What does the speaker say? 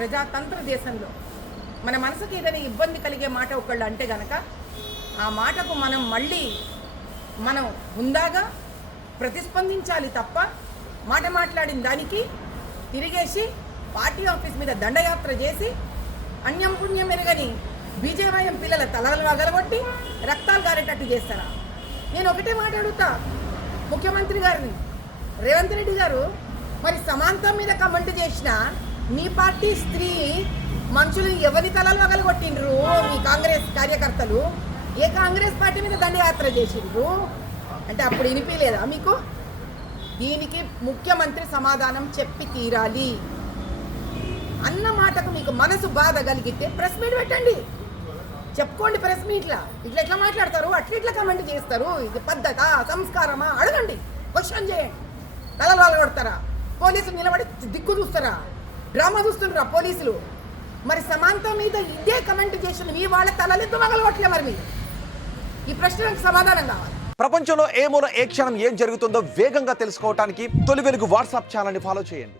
ప్రజాతంత్ర దేశంలో మన మనసుకి ఏదైనా ఇబ్బంది కలిగే మాట ఒకళ్ళు అంటే గనక ఆ మాటకు మనం హుందాగా ప్రతిస్పందించాలి తప్ప మాట మాట్లాడిన దానికి తిరిగేసి పార్టీ ఆఫీస్ మీద దండయాత్ర చేసి అన్యం పుణ్యం ఎరగని బీజేవైఎం పిల్లల తలలు వగలగొట్టి రక్తాలు గారేటట్టు చేస్తారా? నేను ఒకటే మాట అడుగుతా ముఖ్యమంత్రి గారిని, రేవంత్ రెడ్డి గారు, మరి సమాంతం మీద కమెంట్ చేసిన మీ పార్టీ స్త్రీ మనుషులు ఎవరి తలలు వగలగొట్టిండ్రు? మీ కాంగ్రెస్ కార్యకర్తలు ఏ కాంగ్రెస్ పార్టీ మీద దండయాత్ర చేసిండ్రు అంటే అప్పుడు వినిపించలేదా మీకు? దీనికి ముఖ్యమంత్రి సమాధానం చెప్పి తీరాలి. అన్న మాటకు మీకు మనసు బాధ కలిగితే ప్రెస్ మీట్ పెట్టండి, చెప్పుకోండి. ప్రెస్ మీట్లా ఇట్లా మాట్లాడతారు, అట్లా కమెంట్ చేస్తారు, ఇది పద్ధత సంస్కారమా అడగండి, క్వశ్చన్ చేయండి. తలలు వాళ్ళు కొడతారా? పోలీసులు నిలబడి దిక్కు చూస్తారా? డ్రామా చూస్తుంటారా పోలీసులు? మరి సమాంతం మీద ఇదే కమెంట్ చేసిన మీ వాళ్ళ తలలు ఎందుకు మగలగొట్టలే? మరి మీరు ఈ ప్రశ్నలకు సమాధానం కావాలి. ప్రపంచంలో ఏ మూల ఏ క్షణం ఏం జరుగుతుందో వేగంగా తెలుసుకోవడానికి తొలి వెలుగు వాట్సాప్ ఛానల్ని ఫాలో చేయండి.